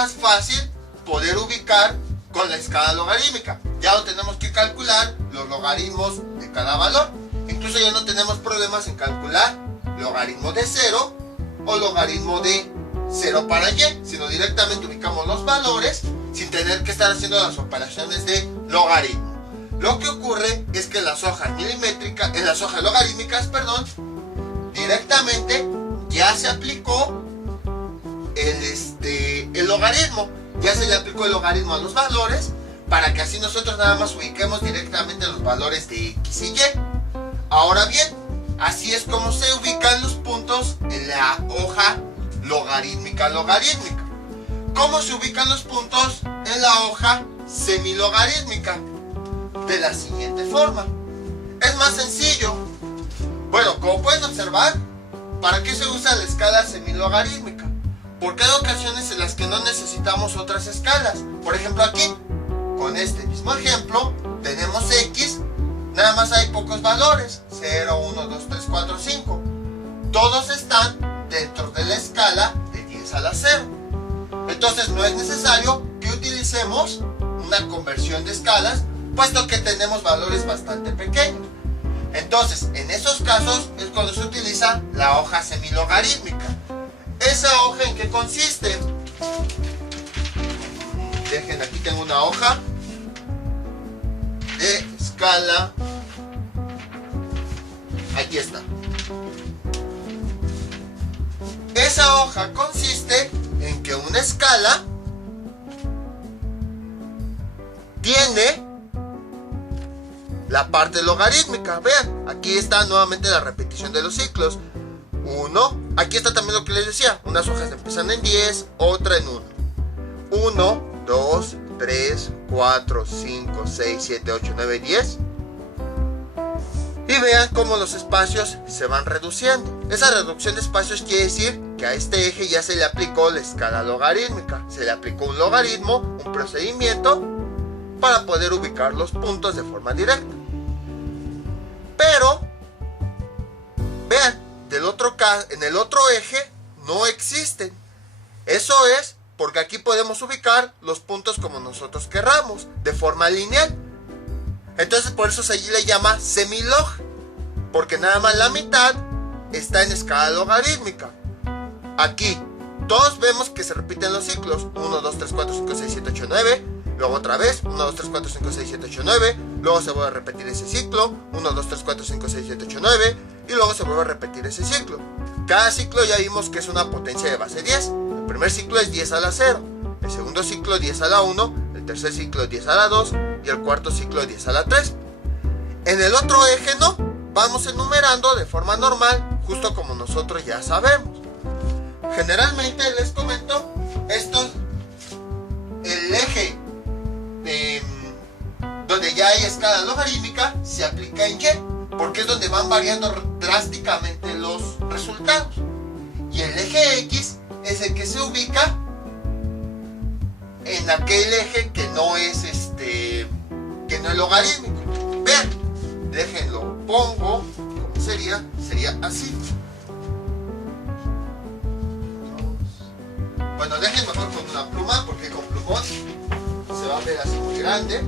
más fácil poder ubicar con la escala logarítmica. Ya no tenemos que calcular los logaritmos de cada valor. Incluso ya no tenemos problemas en calcular logaritmo de 0 o logaritmo de 0 para y, sino directamente ubicamos los valores sin tener que estar haciendo las operaciones de logaritmo. Lo que ocurre es que en las hojas milimétricas, en las hojas logarítmicas, directamente ya se aplicó el logaritmo. Ya se le aplicó el logaritmo a los valores para que así nosotros nada más ubiquemos directamente los valores de x y y. Ahora bien, así es como se ubican los puntos en la hoja logarítmica. ¿Cómo se ubican los puntos en la hoja semilogarítmica? De la siguiente forma. Es más sencillo. Bueno, como pueden observar, ¿para qué se usa la escala semilogarítmica? Porque hay ocasiones en las que no necesitamos otras escalas. Por ejemplo, aquí, con este mismo ejemplo, tenemos x, nada más hay pocos valores, 0, 1, 2, 3, 4, 5. Todos están dentro de la escala de 10 a la 0. Entonces no es necesario que utilicemos una conversión de escalas, puesto que tenemos valores bastante pequeños. Entonces, en esos casos es cuando se utiliza la hoja semilogarítmica. ¿Esa hoja en qué consiste? Dejen, aquí tengo una hoja de escala. Aquí está. Esa hoja consiste en que una escala tiene la parte logarítmica. Vean, aquí está nuevamente la repetición de los ciclos. 1, aquí está también lo que les decía, unas hojas empiezan en 10, otra en 1. 1, 2, 3, 4, 5, 6, 7, 8, 9, 10. Y vean cómo los espacios se van reduciendo. Esa reducción de espacios quiere decir que a este eje ya se le aplicó la escala logarítmica. Se le aplicó un logaritmo, un procedimiento para poder ubicar los puntos de forma directa. Pero, vean, en el otro eje no existen. Eso es porque aquí podemos ubicar los puntos como nosotros querramos, de forma lineal. Entonces por eso se le llama semilog, porque nada más la mitad está en escala logarítmica. Aquí todos vemos que se repiten los ciclos, 1, 2, 3, 4, 5, 6, 7, 8, 9. Luego otra vez, 1, 2, 3, 4, 5, 6, 7, 8, 9. Luego se vuelve a repetir ese ciclo, 1, 2, 3, 4, 5, 6, 7, 8, 9. Y luego se vuelve a repetir ese ciclo. Cada ciclo ya vimos que es una potencia de base 10. El primer ciclo es 10 a la 0. El segundo ciclo 10 a la 1. El tercer ciclo 10 a la 2. Y el cuarto ciclo 10 a la 3. En el otro eje no. Vamos enumerando de forma normal, justo como nosotros ya sabemos. Generalmente les comento, el eje donde ya hay escala logarítmica se aplica en y, porque es donde van variando drásticamente los resultados. Y el eje X es el que se ubica en aquel eje que no es logarítmico. Vean, déjenlo, pongo, ¿cómo sería? Sería así. Bueno, dejen mejor con una pluma, porque con plumón se va a ver así muy grande.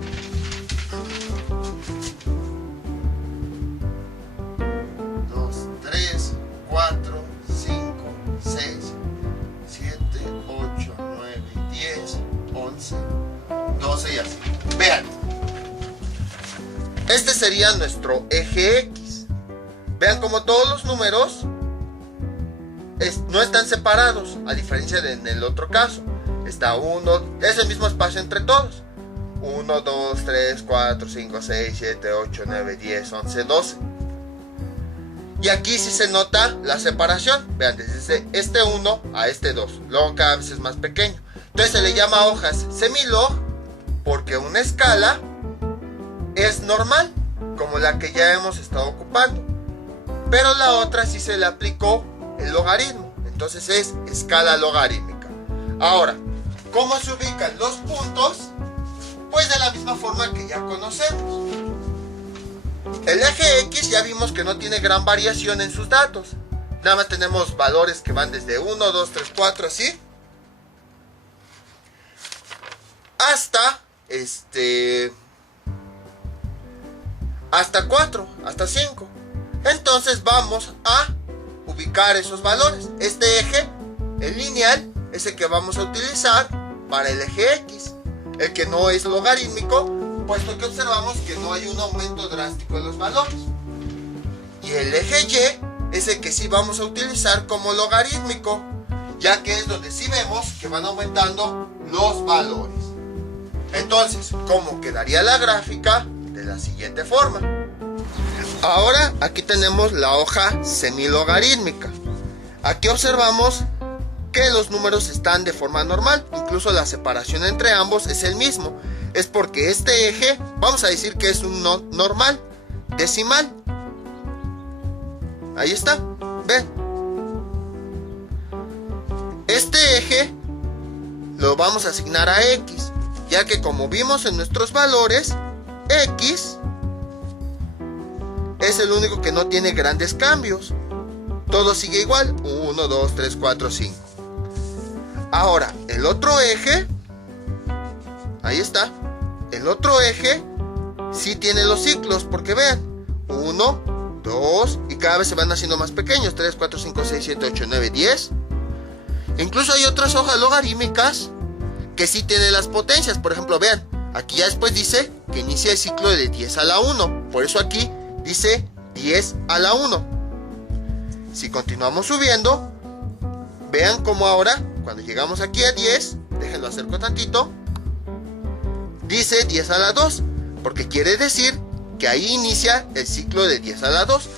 Y así. Vean, este sería nuestro eje X. Vean como todos los números no están separados, a diferencia de en el otro caso. Está es el mismo espacio entre todos. 1, 2, 3, 4, 5, 6, 7, 8, 9, 10, 11, 12. Y aquí sí se nota la separación. Vean, desde este 1 a este 2. Luego cada vez es más pequeño. Entonces se le llama hojas semilog, porque una escala es normal, como la que ya hemos estado ocupando, pero la otra sí se le aplicó el logaritmo, entonces es escala logarítmica. Ahora, ¿cómo se ubican los puntos? Pues de la misma forma que ya conocemos. El eje X ya vimos que no tiene gran variación en sus datos, nada más tenemos valores que van desde 1, 2, 3, 4 así, hasta 4, hasta 5. Entonces vamos a ubicar esos valores. Este eje, el lineal, es el que vamos a utilizar para el eje X, el que no es logarítmico, puesto que observamos que no hay un aumento drástico de los valores. Y el eje Y es el que sí vamos a utilizar como logarítmico, ya que es donde sí vemos que van aumentando los valores. Entonces, ¿cómo quedaría la gráfica? De la siguiente forma. Ahora aquí tenemos la hoja semilogarítmica. Aquí observamos que los números están de forma normal, incluso la separación entre ambos es el mismo. Es porque este eje, vamos a decir que es un normal, decimal. Ahí está, ven. Este eje lo vamos a asignar a X, ya que como vimos en nuestros valores, X es el único que no tiene grandes cambios. Todo sigue igual, 1, 2, 3, 4, 5. Ahora, el otro eje, ahí está, el otro eje sí tiene los ciclos, porque vean, 1, 2, y cada vez se van haciendo más pequeños, 3, 4, 5, 6, 7, 8, 9, 10. Incluso hay otras hojas logarítmicas que sí tienen las potencias. Por ejemplo, vean, aquí ya después dice que inicia el ciclo de 10 a la 1. Por eso aquí dice 10 a la 1. Si continuamos subiendo, vean cómo ahora, cuando llegamos aquí a 10, déjenlo acerco tantito, dice 10 a la 2, porque quiere decir que ahí inicia el ciclo de 10 a la 2.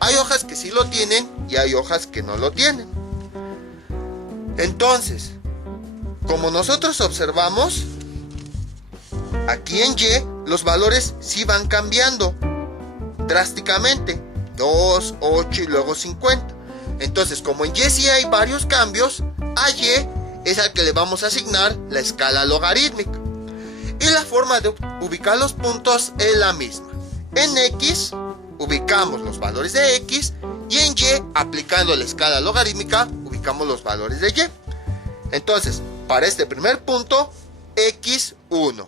Hay hojas que sí lo tienen y hay hojas que no lo tienen. Entonces, como nosotros observamos, aquí en Y los valores sí van cambiando drásticamente, 2, 8 y luego 50. Entonces, como en Y sí hay varios cambios, a Y es al que le vamos a asignar la escala logarítmica. Y la forma de ubicar los puntos es la misma. En X ubicamos los valores de X y en Y, aplicando la escala logarítmica, ubicamos los valores de Y. Entonces, para este primer punto, X1.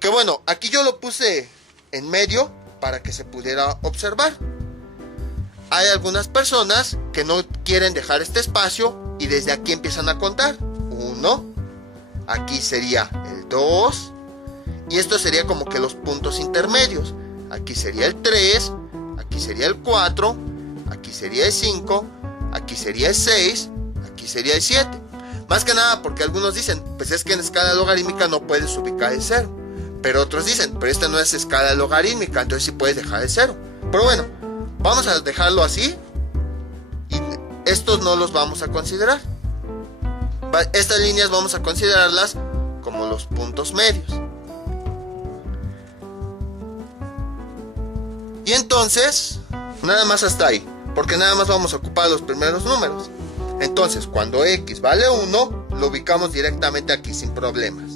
Que bueno, aquí yo lo puse en medio para que se pudiera observar. Hay algunas personas que no quieren dejar este espacio y desde aquí empiezan a contar. 1, aquí sería el 2, y esto sería como que los puntos intermedios. Aquí sería el 3, aquí sería el 4, aquí sería el 5, aquí sería el 6, aquí sería el 7. Más que nada porque algunos dicen, pues es que en escala logarítmica no puedes ubicar el 0. Pero otros dicen, pero esta no es escala logarítmica, entonces sí puedes dejar el 0. Pero bueno, vamos a dejarlo así y estos no los vamos a considerar. Estas líneas vamos a considerarlas como los puntos medios. Y entonces, nada más hasta ahí, porque nada más vamos a ocupar los primeros números. Entonces, cuando X vale 1, lo ubicamos directamente aquí sin problemas.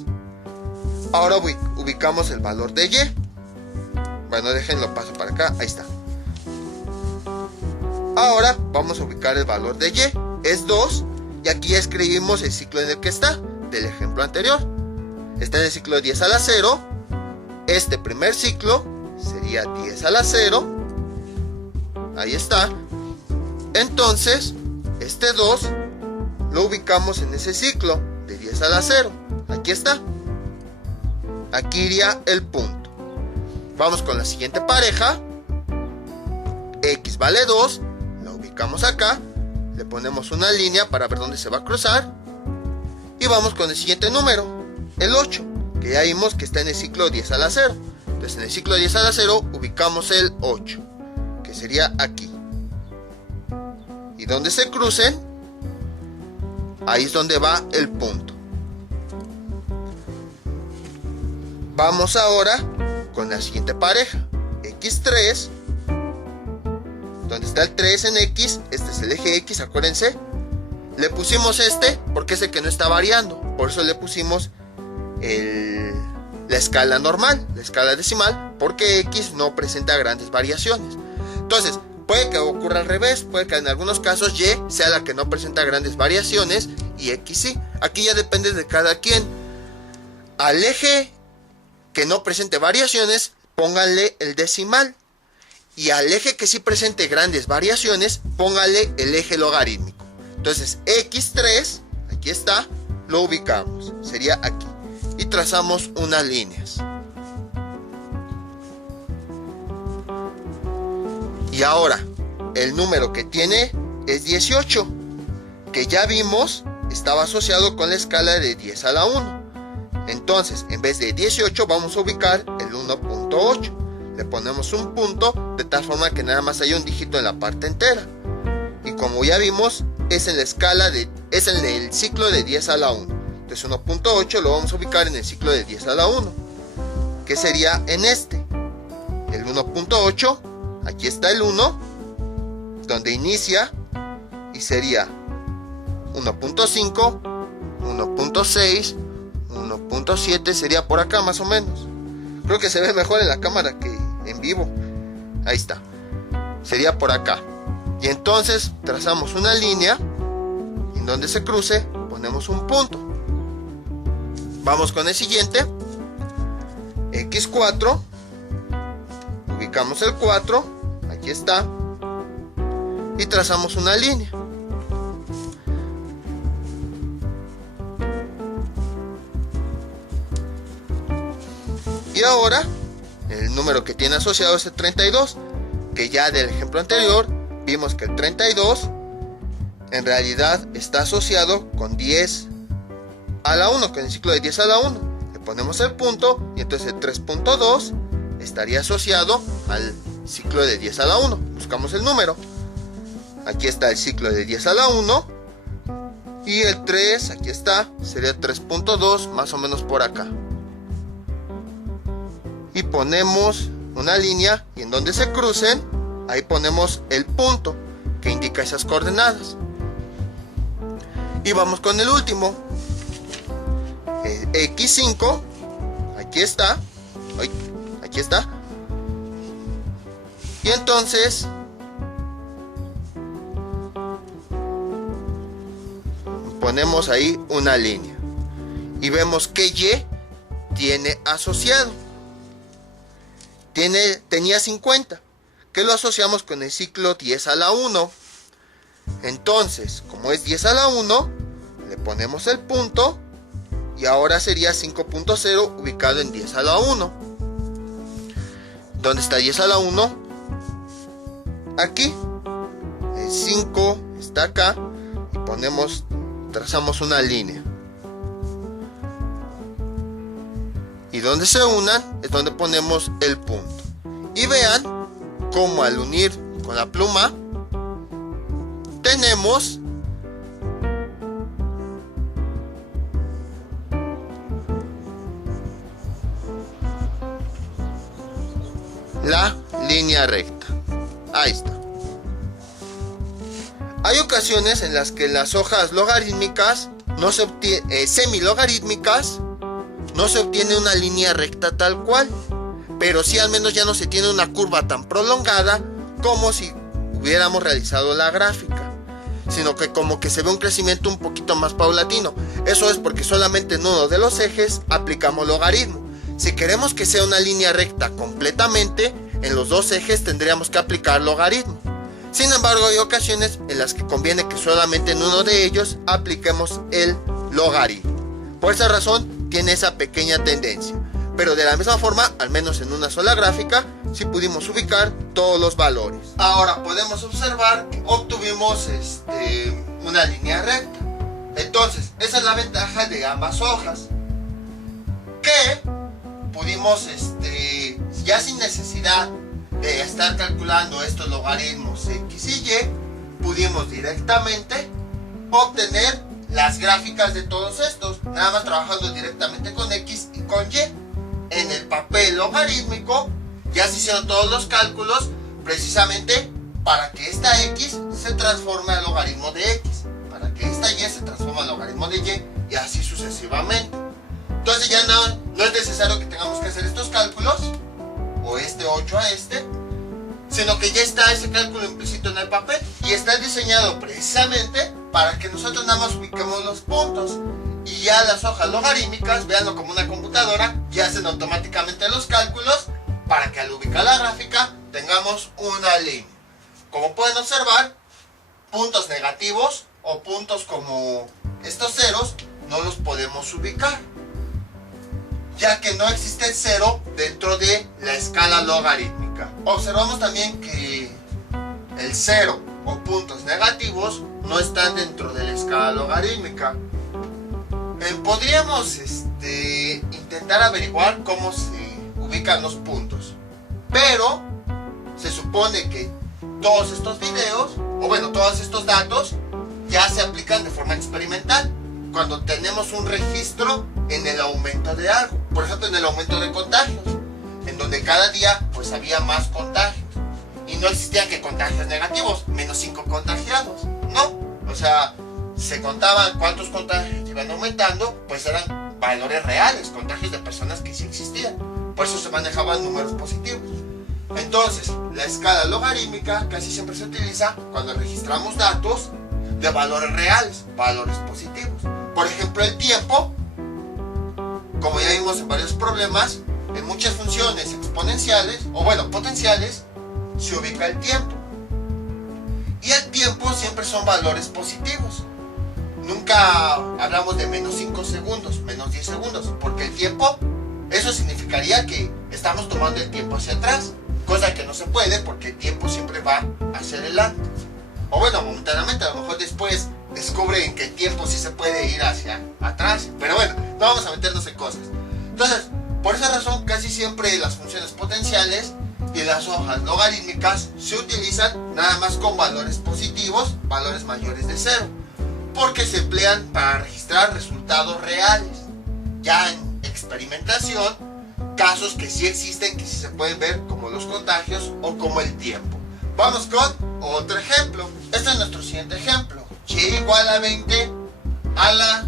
Ahora ubicamos el valor de Y. Bueno, déjenlo paso para acá, ahí está. Ahora vamos a ubicar el valor de Y, es 2, y aquí ya escribimos el ciclo en el que está, del ejemplo anterior. Está en el ciclo de 10 a la 0, este primer ciclo sería 10 a la 0, ahí está. Entonces, este 2 lo ubicamos en ese ciclo de 10 a la 0, aquí está. Aquí iría el punto. Vamos con la siguiente pareja. X vale 2, la ubicamos acá, le ponemos una línea para ver dónde se va a cruzar y vamos con el siguiente número, el 8, que ya vimos que está en el ciclo 10 a la 0. Entonces en el ciclo 10 a la 0 ubicamos el 8, que sería aquí, y donde se crucen, ahí es donde va el punto. Vamos ahora con la siguiente pareja, X3, donde está el 3 en X, este es el eje X, acuérdense. Le pusimos este porque es el que no está variando, por eso le pusimos la escala normal, la escala decimal, porque X no presenta grandes variaciones. Entonces, puede que ocurra al revés, puede que en algunos casos Y sea la que no presenta grandes variaciones y X sí. Aquí ya depende de cada quien. Al eje que no presente variaciones, pónganle el decimal. Y al eje que sí presente grandes variaciones, pónganle el eje logarítmico. Entonces, x3, aquí está, lo ubicamos. Sería aquí. Y trazamos unas líneas. Y ahora, el número que tiene es 18, que ya vimos estaba asociado con la escala de 10 a la 1. Entonces, en vez de 18, vamos a ubicar el 1.8. Le ponemos un punto de tal forma que nada más haya un dígito en la parte entera. Y como ya vimos, es en el ciclo de 10 a la 1. Entonces 1.8 lo vamos a ubicar en el ciclo de 10 a la 1, que sería en este. El 1.8, aquí está el 1, donde inicia, y sería 1.5, 1.6, 1.7, sería por acá más o menos. Creo que se ve mejor en la cámara que en vivo. Ahí está. Sería por acá. Y entonces trazamos una línea, y en donde se cruce ponemos un punto. Vamos con el siguiente. X4. Ubicamos el 4. Aquí está. Y trazamos una línea. Y ahora, el número que tiene asociado es el 32, que ya del ejemplo anterior vimos que el 32 en realidad está asociado con 10 a la 1, con el ciclo de 10 a la 1. Le ponemos el punto y entonces el 3.2 estaría asociado al ciclo de 10 a la 1. Buscamos el número. Aquí está el ciclo de 10 a la 1. Y el 3, aquí está, sería 3.2, más o menos por acá. Y ponemos una línea, y en donde se crucen, ahí ponemos el punto que indica esas coordenadas. Y vamos con el último. X5, aquí está. Aquí está. Y entonces ponemos ahí una línea. Y vemos que Y tiene asociado. Tenía 50, que lo asociamos con el ciclo 10 a la 1. Entonces, como es 10 a la 1, le ponemos el punto y ahora sería 5.0 ubicado en 10 a la 1. ¿Dónde está 10 a la 1? Aquí. El 5 está acá y trazamos una línea. Y donde se unan es donde ponemos el punto. Y vean cómo al unir con la pluma tenemos la línea recta. Ahí está. Hay ocasiones en las que las hojas logarítmicas no se semilogarítmicas no se obtiene una línea recta tal cual, pero sí al menos ya no se tiene una curva tan prolongada como si hubiéramos realizado la gráfica, sino que como que se ve un crecimiento un poquito más paulatino. Eso es porque solamente en uno de los ejes aplicamos logaritmo. Si queremos que sea una línea recta completamente, en los dos ejes tendríamos que aplicar logaritmo. Sin embargo, hay ocasiones en las que conviene que solamente en uno de ellos apliquemos el logaritmo. Por esa razón tiene esa pequeña tendencia, pero de la misma forma, al menos en una sola gráfica, sí pudimos ubicar todos los valores. Ahora podemos observar que obtuvimos una línea recta. Entonces, esa es la ventaja de ambas hojas, que pudimos ya sin necesidad de estar calculando estos logaritmos x y y, pudimos directamente obtener las gráficas de todos estos, nada más trabajando directamente con X y con Y. En el papel logarítmico ya se hicieron todos los cálculos precisamente para que esta X se transforme al logaritmo de X, para que esta Y se transforme al logaritmo de Y, y así sucesivamente. Entonces ya no es necesario que tengamos que hacer estos cálculos, o 8 a sino que ya está ese cálculo implícito en el papel y está diseñado precisamente para que nosotros nada más ubiquemos los puntos, y ya las hojas logarítmicas, véanlo como una computadora. observar, puntos negativos o puntos como estos ceros no los podemos ubicar, ya que no existe el cero dentro de la escala logarítmica. Observamos también que el cero o puntos negativos no están dentro de la escala logarítmica. Podríamos intentar averiguar cómo se ubican los puntos, pero se supone que todos estos videos, o bueno, todos estos datos ya se aplican de forma experimental cuando tenemos un registro en el aumento de algo. Por ejemplo, en el aumento de contagios, en donde cada día pues había más contagios y no existían que contagios negativos, menos 5 contagiados, no, o sea, se contaban cuántos contagios iban aumentando, pues eran valores reales, contagios de personas que sí existían, por eso se manejaban números positivos. Entonces, la escala logarítmica casi siempre se utiliza cuando registramos datos de valores reales, valores positivos. Por ejemplo, el tiempo, como ya vimos en varios problemas, en muchas funciones exponenciales, o bueno, potenciales, se ubica el tiempo. Y el tiempo siempre son valores positivos. Nunca hablamos de menos 5 segundos, menos 10 segundos, porque el tiempo, eso significaría que estamos tomando el tiempo hacia atrás, cosa que no se puede porque el tiempo siempre va hacia adelante. O bueno, momentáneamente, a lo mejor después descubren que el tiempo sí se puede ir hacia atrás, pero bueno, no vamos a meternos en cosas. Entonces, por esa razón, casi siempre las funciones potenciales y las hojas logarítmicas se utilizan nada más con valores positivos, valores mayores de 0, porque se emplean para registrar resultados reales. Ya en experimentación, casos que sí existen, que sí se pueden ver, como los contagios o como el tiempo. Vamos con otro ejemplo. Este es nuestro siguiente ejemplo. Y igual a 20 a la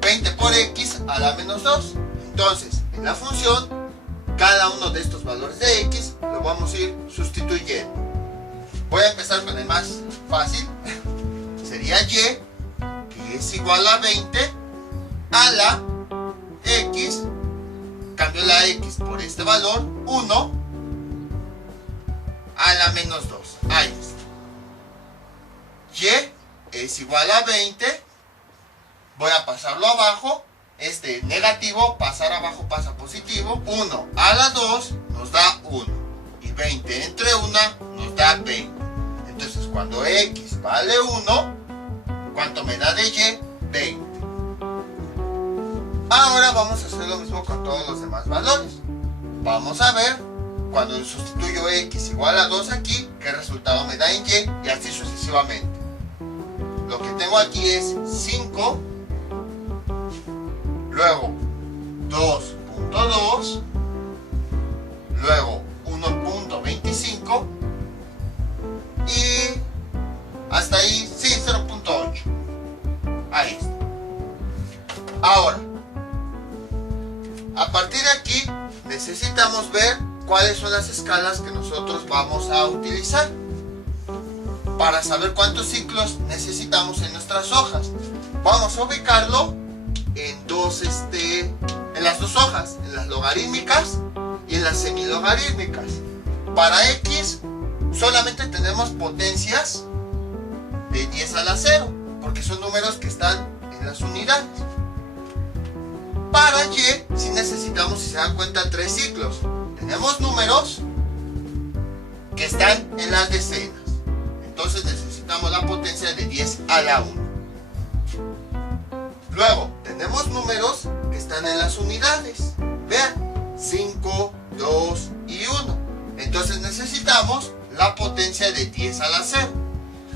20 por x a la menos 2. Entonces, en la función, cada uno de estos valores de x lo vamos a ir sustituyendo. Voy a empezar con el más fácil. Sería y, que es igual a 20 a la x, cambio la x por este valor, 1 a la menos 2. Ahí está. Y es igual a 20. Voy a pasarlo abajo. Este negativo, pasar abajo pasa positivo. 1 a la 2 nos da 1. Y 20 entre 1 nos da 20. Entonces cuando x vale 1, ¿cuánto me da de y? 20. Ahora vamos a hacer lo mismo con todos los demás valores. Vamos a ver, cuando sustituyo x igual a 2 aquí, qué resultado me da en y así sucesivamente. Lo que tengo aquí es 5, luego 2.2, luego 1.25 y hasta ahí, sí, 0.8. Ahí está. Ahora, a partir de aquí necesitamos ver cuáles son las escalas que nosotros vamos a utilizar para saber cuántos ciclos necesitamos en nuestras hojas. Vamos a ubicarlo en las dos hojas, en las logarítmicas y en las semilogarítmicas. Para x solamente tenemos potencias de 10 a la 0, porque son números que están en las unidades. Para y si necesitamos, si se dan cuenta, 3 ciclos. Tenemos números que están en las decenas, entonces necesitamos la potencia de 10 a la 1. Luego tenemos números que están en las unidades. Vean, 5, 2 y 1. Entonces necesitamos la potencia de 10 a la 0.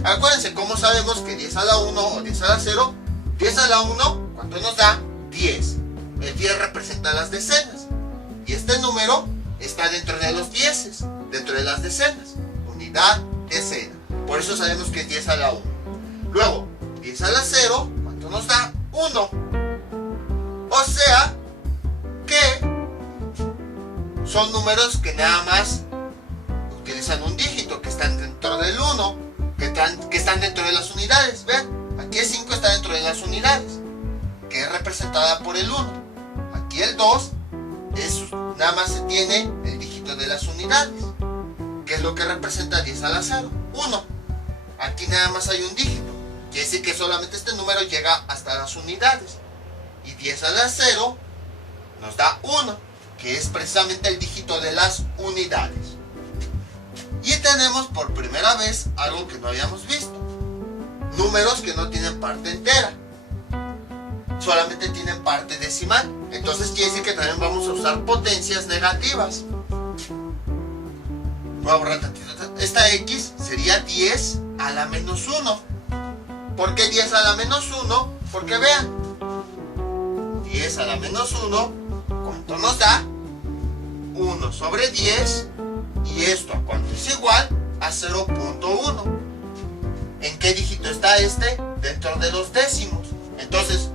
Acuérdense, ¿cómo sabemos que 10 a la 1 o 10 a la 0? 10 a la 1, ¿cuánto nos da? 10. El 10 representa las decenas. Y este número está dentro de los dieces, dentro de las decenas. Unidad, decena. Por eso sabemos que es 10 a la 1. Luego, 10 a la 0, ¿cuánto nos da? 1. O sea que son números que nada más utilizan un dígito, que están dentro del 1, que están dentro de las unidades. Vean, aquí el 5 está dentro de las unidades, que es representada por el 1. Aquí el 2 nada más se tiene el dígito de las unidades, que es lo que representa 10 a la 0, 1. aquí nada más hay un dígito. Quiere decir que solamente este número llega hasta las unidades. Y 10 a la 0 nos da 1, que es precisamente el dígito de las unidades. Y tenemos por primera vez algo que no habíamos visto. Números que no tienen parte entera. Solamente tienen parte decimal. Entonces quiere decir que también vamos a usar potencias negativas. Voy a borrar tantito. Esta X sería 10 a la menos 1. ¿Por qué 10 a la menos 1? Porque vean, 10 a la menos 1, ¿cuánto nos da? 1 sobre 10. ¿Y esto a cuánto es igual? A 0.1. ¿En qué dígito está este? Dentro de los décimos. Entonces,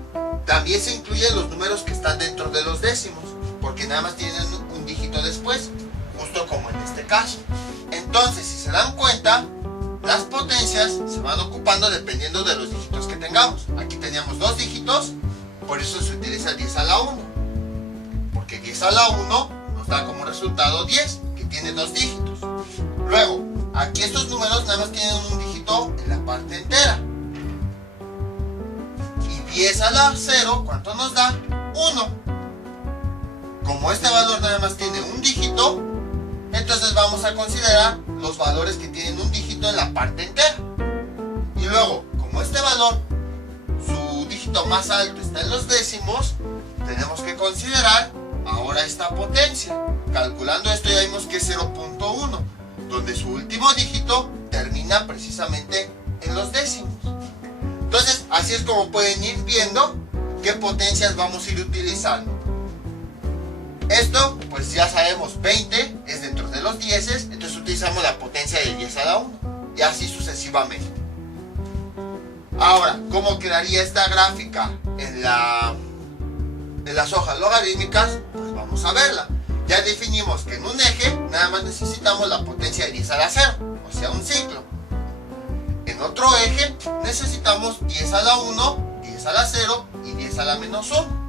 también se incluyen los números que están dentro de los décimos, porque nada más tienen un dígito después, justo como en este caso. Entonces, si se dan cuenta, las potencias se van ocupando dependiendo de los dígitos que tengamos. Aquí teníamos 2 dígitos, por eso se utiliza 10 a la 1. Porque 10 a la 1 nos da como resultado 10, que tiene 2 dígitos. Luego, aquí estos números nada más tienen un dígito en la parte entera. Y 10 a la 0, ¿cuánto nos da? 1. Como este valor nada más tiene un dígito, entonces vamos a considerar los valores que tienen un dígito en la parte entera. Y luego, como este valor, su dígito más alto está en los décimos, tenemos que considerar ahora esta potencia. Calculando esto ya vimos que es 0.1, donde su último dígito termina precisamente en los décimos. Entonces, así es como pueden ir viendo qué potencias vamos a ir utilizando. Esto, pues ya sabemos, 20 es dentro de los dieces, entonces utilizamos la potencia de 10 a la 1, y así sucesivamente. Ahora, ¿cómo quedaría esta gráfica en las hojas logarítmicas? Pues vamos a verla. Ya definimos que en un eje nada más necesitamos la potencia de 10 a la 0, o sea, un ciclo. En otro eje necesitamos 10 a la 1, 10 a la 0 y 10 a la menos 1.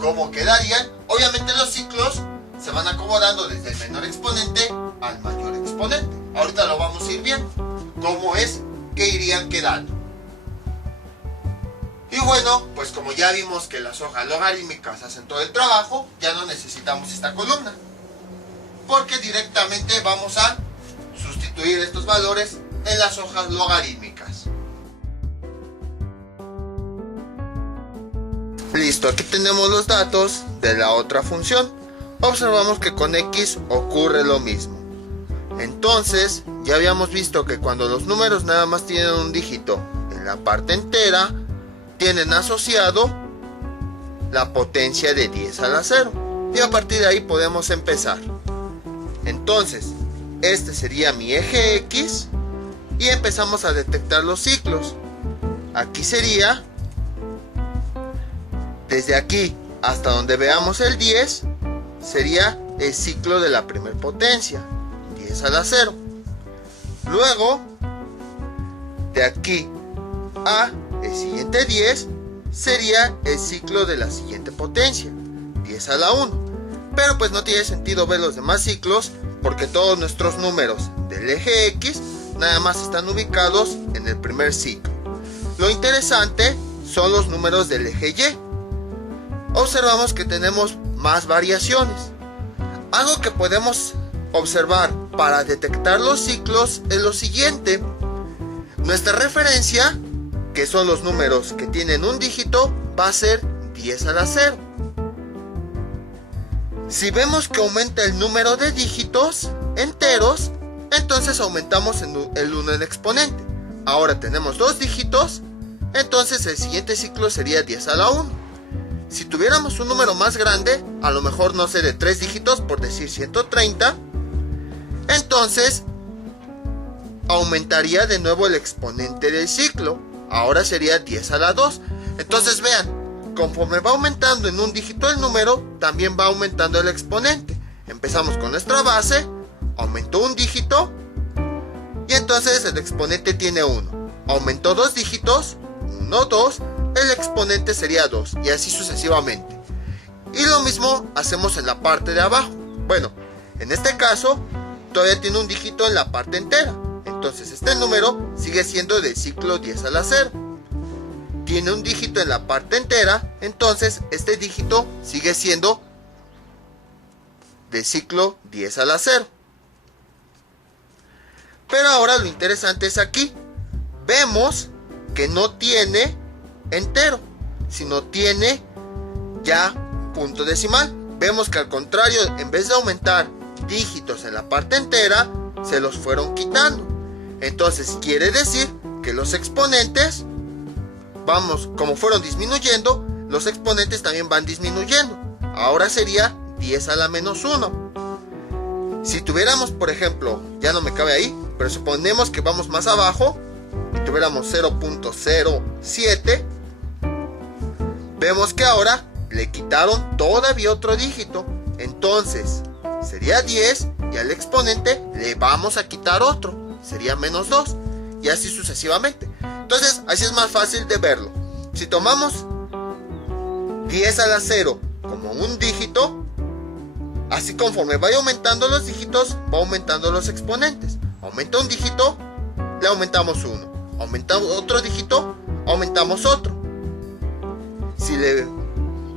¿Cómo quedarían? Obviamente los ciclos se van acomodando desde el menor exponente al mayor exponente. Ahorita lo vamos a ir viendo. ¿Cómo es que irían quedando? Y bueno, pues como ya vimos que las hojas logarítmicas hacen todo el trabajo, ya no necesitamos esta columna. Porque directamente vamos a sustituir estos valores en las hojas logarítmicas. Listo, aquí tenemos los datos de la otra función. Observamos que con x ocurre lo mismo. Entonces, ya habíamos visto que cuando los números nada más tienen un dígito en la parte entera, tienen asociado la potencia de 10 a la 0. Y a partir de ahí podemos empezar. Entonces, este sería mi eje X. Y empezamos a detectar los ciclos. Aquí sería, desde aquí hasta donde veamos el 10, sería el ciclo de la primer potencia, 10 a la 0. Luego, de aquí a el siguiente 10, sería el ciclo de la siguiente potencia, 10 a la 1. Pero pues no tiene sentido ver los demás ciclos, porque todos nuestros números del eje X nada más están ubicados en el primer ciclo. Lo interesante son los números del eje Y. Observamos que tenemos más variaciones. Algo que podemos observar para detectar los ciclos es lo siguiente. Nuestra referencia, que son los números que tienen un dígito, va a ser 10 a la 0. Si vemos que aumenta el número de dígitos enteros, entonces aumentamos el 1 en exponente. Ahora tenemos 2 dígitos, entonces el siguiente ciclo sería 10 a la 1. Si tuviéramos un número más grande, a lo mejor no sé, de 3 dígitos, por decir 130, entonces aumentaría de nuevo el exponente del ciclo. Ahora sería 10 a la 2. Entonces vean, conforme va aumentando en un dígito el número, también va aumentando el exponente. Empezamos con nuestra base, aumentó un dígito, y entonces el exponente tiene 1. Aumentó 2 dígitos, 1, 2, el exponente sería 2, y así sucesivamente. Y lo mismo hacemos en la parte de abajo. Bueno, en este caso, todavía tiene un dígito en la parte entera. Entonces Entonces este número sigue siendo del ciclo 10 a la 0. Tiene un dígito en la parte entera, entonces este dígito sigue siendo del ciclo 10 a la 0. Pero ahora lo interesante es aquí. Vemos que no tiene entero, sino tiene ya punto decimal. Vemos que al contrario, en vez de aumentar dígitos en la parte entera, se los fueron quitando. Entonces quiere decir que los exponentes, vamos, como fueron disminuyendo, los exponentes también van disminuyendo. Ahora sería 10 a la menos 1. Si tuviéramos, por ejemplo, ya no me cabe ahí, pero suponemos que vamos más abajo y tuviéramos 0.07, vemos que ahora le quitaron todavía otro dígito. Entonces sería 10 y al exponente le vamos a quitar otro, sería menos 2, y así sucesivamente. Entonces así es más fácil de verlo. Si tomamos 10 a la 0 como un dígito, así conforme vaya aumentando los dígitos, va aumentando los exponentes. Aumenta un dígito, le aumentamos uno. Aumenta otro dígito, aumentamos otro.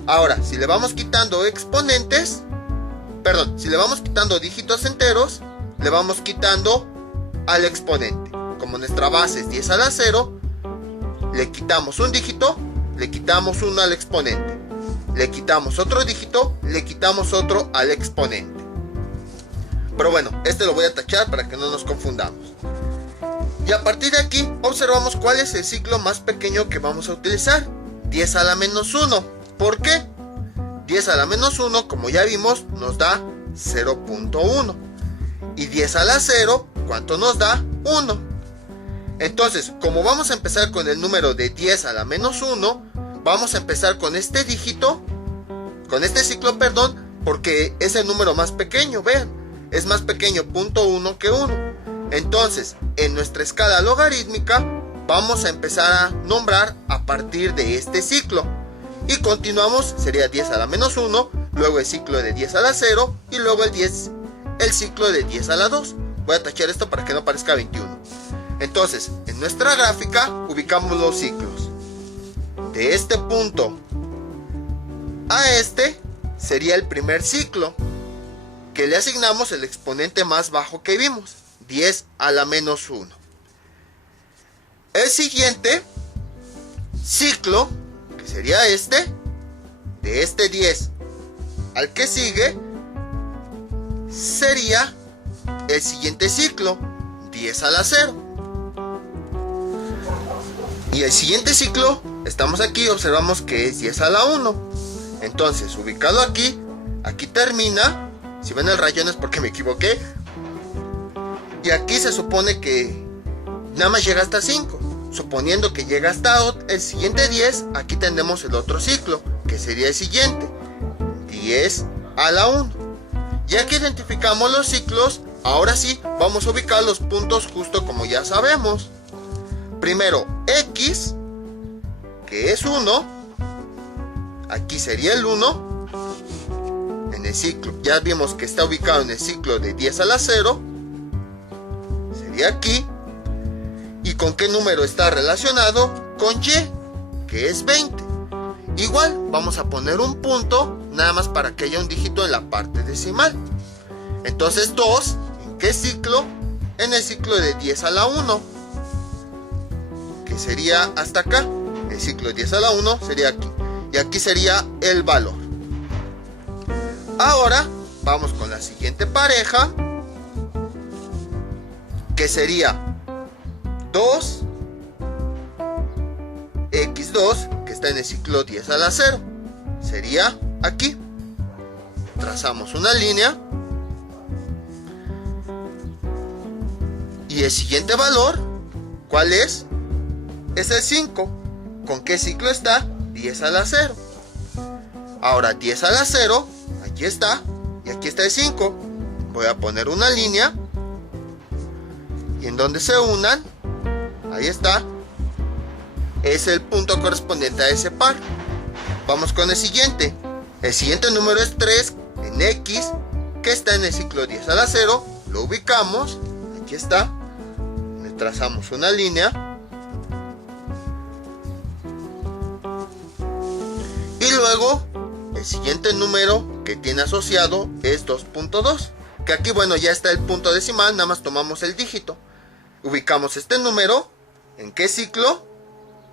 Ahora, si le vamos quitando exponentes, si le vamos quitando dígitos enteros, le vamos quitando al exponente. Como nuestra base es 10 a la 0, le quitamos un dígito, le quitamos uno al exponente. Le quitamos otro dígito, le quitamos otro al exponente. Pero bueno, este lo voy a tachar para que no nos confundamos. Y a partir de aquí observamos cuál es el ciclo más pequeño que vamos a utilizar. 10 a la menos 1. ¿Por qué? 10 a la menos 1, como ya vimos, nos da 0.1. Y 10 a la 0, ¿cuánto nos da? 1. Entonces, como vamos a empezar con el número de 10 a la menos 1, vamos a empezar con este dígito, con este ciclo, porque es el número más pequeño, vean. Es más pequeño 0.1 que 1. Entonces, en nuestra escala logarítmica, vamos a empezar a nombrar a partir de este ciclo. Y continuamos, sería 10 a la menos 1, luego el ciclo de 10 a la 0, y luego el ciclo de 10 a la 2. Voy a tachar esto para que no parezca 21. Entonces, en nuestra gráfica, ubicamos los ciclos. De este punto a este, sería el primer ciclo, que le asignamos el exponente más bajo que vimos, 10 a la menos 1. El siguiente ciclo, que sería este, de este 10 al que sigue, sería el siguiente ciclo, 10 a la 0. Y el siguiente ciclo, estamos aquí, observamos que es 10 a la 1. Entonces, ubicado aquí, aquí termina. Si ven el rayón es porque me equivoqué. Y aquí se supone que nada más llega hasta 5. Suponiendo que llega hasta el siguiente 10, aquí tenemos el otro ciclo, que sería el siguiente, 10 a la 1. Ya que identificamos los ciclos, ahora sí vamos a ubicar los puntos justo como ya sabemos. Primero X, que es 1. Aquí sería el 1. En el ciclo, ya vimos que está ubicado en el ciclo de 10 a la 0. Sería aquí. ¿Y con qué número está relacionado? Con Y, que es 20. Igual, vamos a poner un punto, nada más para que haya un dígito en la parte decimal. Entonces 2, ¿en qué ciclo? En el ciclo de 10 a la 1, que sería hasta acá. El ciclo de 10 a la 1 sería aquí. Y aquí sería el valor. Ahora vamos con la siguiente pareja, que sería 2, X2, que está en el ciclo 10 a la 0. Sería aquí. Trazamos una línea. Y el siguiente valor, ¿cuál es? Es el 5. ¿Con qué ciclo está? 10 a la 0. Ahora 10 a la 0, aquí está, y aquí está el 5. Voy a poner una línea, y en donde se unan, ahí está, es el punto correspondiente a ese par. Vamos con el siguiente. El siguiente número es 3 en X, que está en el ciclo 10 a la 0. Lo ubicamos, aquí está, en trazamos una línea. Y luego el siguiente número que tiene asociado es 2.2. Que aquí, bueno, ya está el punto decimal, nada más tomamos el dígito. Ubicamos este número, ¿en qué ciclo?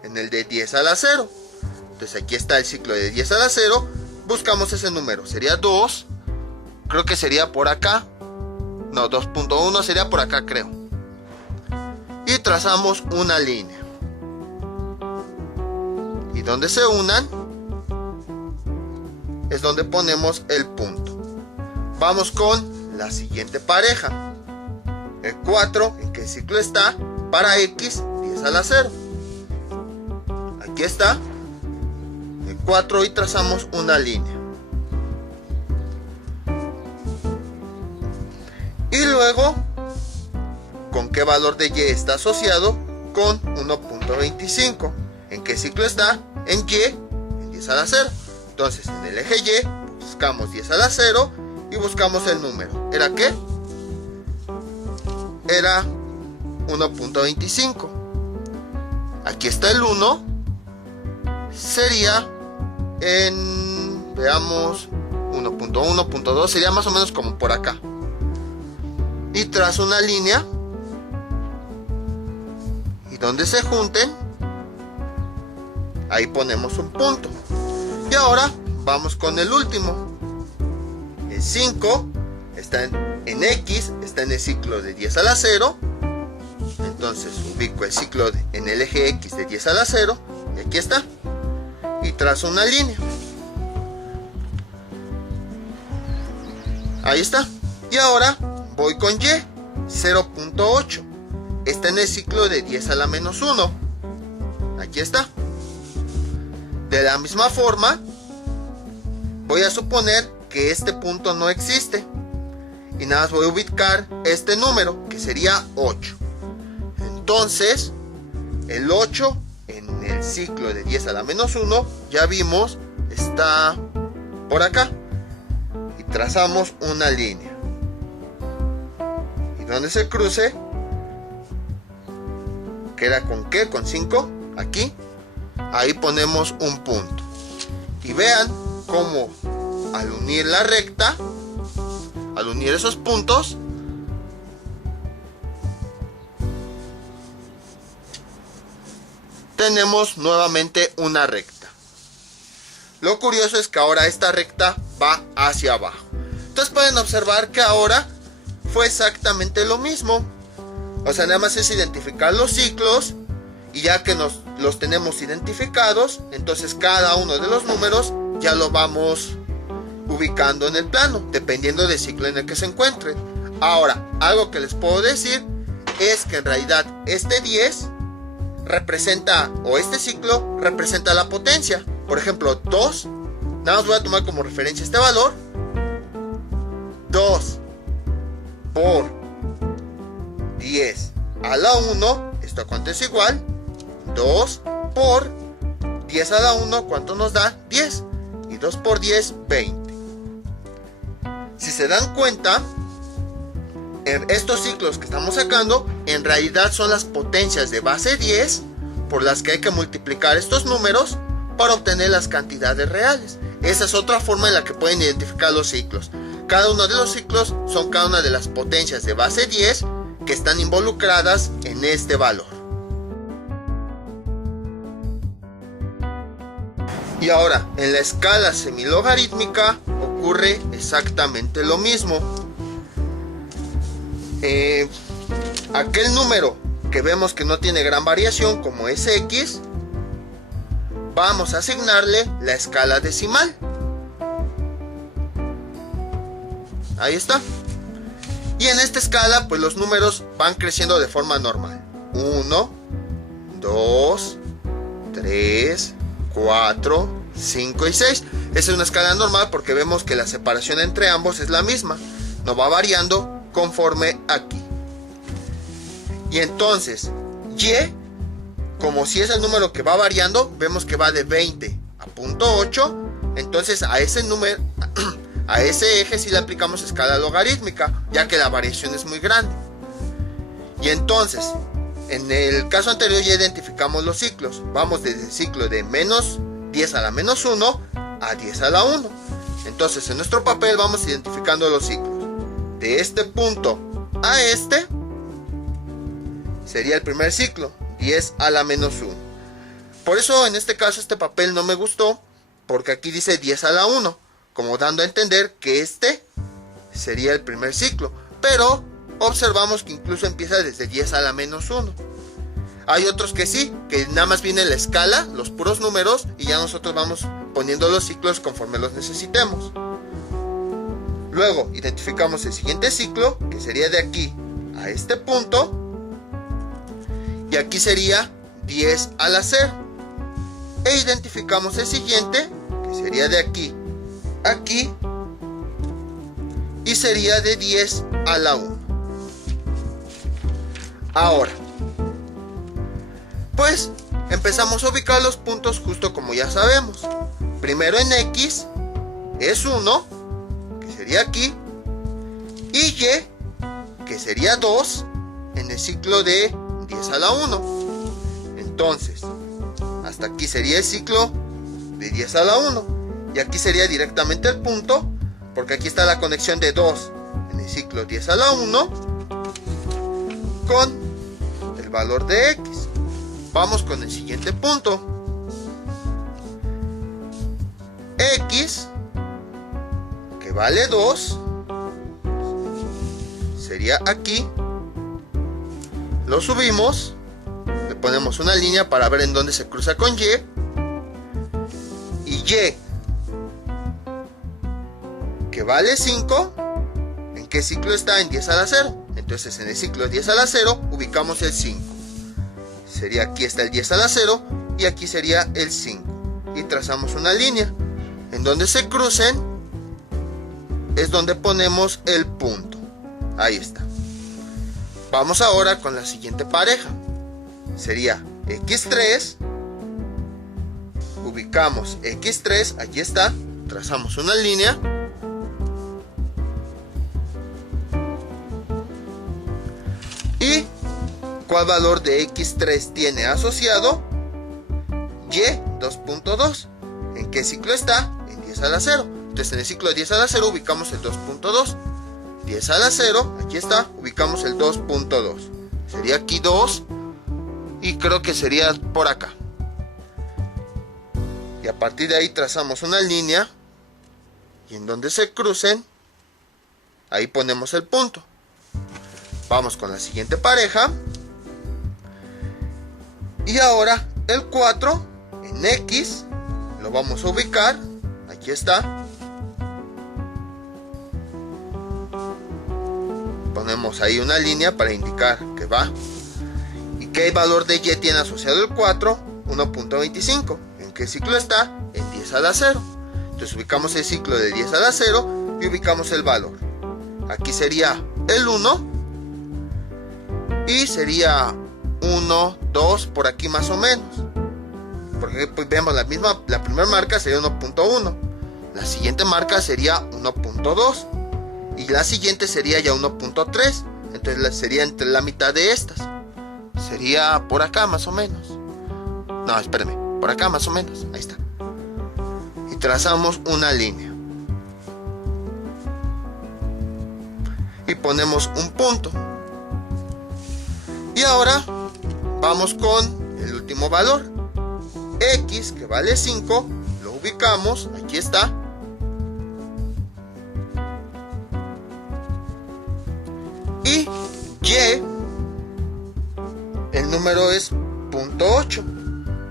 En el de 10 a la 0. Entonces aquí está el ciclo de 10 a la 0. Buscamos ese número, sería 2. Creo que sería por acá. No, 2.1 sería por acá, creo. Y trazamos una línea. Y donde se unan es donde ponemos el punto. Vamos con la siguiente pareja. El 4, ¿en qué ciclo está? Para X, 10 a la 0. Aquí está el 4 y trazamos una línea. Y luego, ¿con qué valor de Y está asociado? Con 1.25. ¿En qué ciclo está? En Y, en 10 a la 0. Entonces, en el eje Y, buscamos 10 a la 0 y buscamos el número. ¿Era qué? Era 1.25. Aquí está el 1. Sería en, veamos, 1.1.2. Sería más o menos como por acá. Y trazo una línea. Y donde se junten, ahí ponemos un punto. Y ahora vamos con el último. El 5 está en X, está en el ciclo de 10 a la 0. Entonces ubico el ciclo en el eje X de 10 a la 0. Y aquí está. Y trazo una línea. Ahí está. Y ahora voy con Y, 0.8. Está en el ciclo de 10 a la menos 1. Aquí está. De la misma forma, voy a suponer que este punto no existe. Y nada más voy a ubicar este número, que sería 8. Entonces, el 8 en el ciclo de 10 a la menos 1, ya vimos, está por acá. Y trazamos una línea. Y donde se cruce, que era con qué, con 5, aquí. Ahí ponemos un punto. Y vean cómo al unir la recta, al unir esos puntos, tenemos nuevamente una recta. Lo curioso es que ahora esta recta va hacia abajo. Entonces pueden observar que ahora fue exactamente lo mismo. O sea, nada más es identificar los ciclos. Y ya que los tenemos identificados, entonces cada uno de los números ya lo vamos ubicando en el plano, dependiendo del ciclo en el que se encuentren. Ahora, algo que les puedo decir es que en realidad este 10 representa, o este ciclo representa la potencia. Por ejemplo, 2, nada más voy a tomar como referencia este valor. 2 por 10 a la 1, ¿esto a cuánto es igual? 2 por 10 a la 1, ¿cuánto nos da? 10. Y 2 por 10, 20. Si se dan cuenta, en estos ciclos que estamos sacando, en realidad son las potencias de base 10 por las que hay que multiplicar estos números para obtener las cantidades reales. Esa es otra forma en la que pueden identificar los ciclos. Cada uno de los ciclos son cada una de las potencias de base 10 que están involucradas en este valor. Y ahora, en la escala semilogarítmica ocurre exactamente lo mismo. Aquel número que vemos que no tiene gran variación, como es X, vamos a asignarle la escala decimal. Ahí está. Y en esta escala, pues los números van creciendo de forma normal. 1, 2, 3, 4, 5 y 6. Esa es una escala normal porque vemos que la separación entre ambos es la misma. No va variando conforme aquí. Y entonces, Y, como si es el número que va variando, vemos que va de 20 a 0.8. Entonces a ese número, a ese eje sí le aplicamos escala logarítmica, ya que la variación es muy grande. Y entonces, En el caso anterior ya identificamos los ciclos. Vamos desde el ciclo de menos 10 a la menos 1 a 10 a la 1. Entonces en nuestro papel vamos identificando los ciclos. De este punto a este sería el primer ciclo, 10 a la menos 1. Por eso en este caso este papel no me gustó, porque aquí dice 10 a la 1, como dando a entender que este sería el primer ciclo. Pero observamos que incluso empieza desde 10 a la menos 1. Hay otros que sí, que nada más viene la escala, los puros números, y ya nosotros vamos poniendo los ciclos conforme los necesitemos. Luego identificamos el siguiente ciclo, que sería de aquí a este punto, y aquí sería 10 a la 0. E identificamos el siguiente, que sería de aquí a aquí, y sería de 10 a la 1. Ahora, pues empezamos a ubicar los puntos justo como ya sabemos. Primero en X es 1, que sería aquí, y Y, que sería 2, en el ciclo de 10 a la 1. Entonces, hasta aquí sería el ciclo de 10 a la 1. Y aquí sería directamente el punto, porque aquí está la conexión de 2 en el ciclo 10 a la 1 con el valor de X. Vamos con el siguiente punto. X, que vale 2, sería aquí. Lo subimos, le ponemos una línea para ver en dónde se cruza con Y. Y Y, que vale 5, ¿en qué ciclo está? En 10 a la 0. Entonces en el ciclo 10 a la 0 ubicamos el 5. Sería aquí está el 10 a la 0 y aquí sería el 5. Y trazamos una línea. En donde se crucen es donde ponemos el punto. Ahí está. Vamos ahora con la siguiente pareja. Sería X3. Ubicamos X3, aquí está. Trazamos una línea. ¿Y cuál valor de X3 tiene asociado? Y 2.2. ¿En qué ciclo está? En 10 a la 0. Entonces en el ciclo de 10 a la 0 ubicamos el 2.2. 10 a la 0, aquí está, ubicamos el 2.2. Sería aquí 2 y creo que sería por acá. Y a partir de ahí trazamos una línea y en donde se crucen, ahí ponemos el punto. Vamos con la siguiente pareja. Y ahora el 4 en X lo vamos a ubicar. Aquí está. Ponemos ahí una línea para indicar que va. ¿Y qué valor de Y tiene asociado el 4? 1.25. ¿En qué ciclo está? En 10 a la 0. Entonces ubicamos el ciclo de 10 a la 0 y ubicamos el valor. Aquí sería el 1. Y sería 1, 2, por aquí más o menos. Porque pues vemos la primera marca sería 1.1. La siguiente marca sería 1.2. Y la siguiente sería ya 1.3. Entonces sería entre la mitad de estas. Sería por acá más o menos. No, espérame. Por acá más o menos. Ahí está. Y trazamos una línea. Y ponemos un punto. Y ahora vamos con el último valor. X, que vale 5. Lo ubicamos. Aquí está. Y Y, el número es 0.8,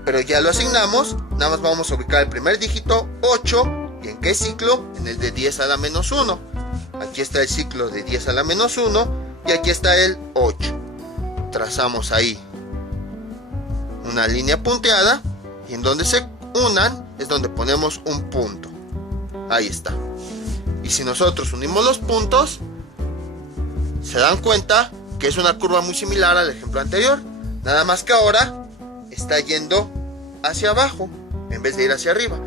pero ya lo asignamos. Nada más vamos a ubicar el primer dígito, 8. ¿Y en qué ciclo? En el de 10 a la menos 1. Aquí está el ciclo de 10 a la menos 1 y aquí está el 8. Trazamos ahí una línea punteada y en donde se unan es donde ponemos un punto. Ahí está. Y si nosotros unimos los puntos, se dan cuenta que es una curva muy similar al ejemplo anterior, nada más que ahora está yendo hacia abajo en vez de ir hacia arriba.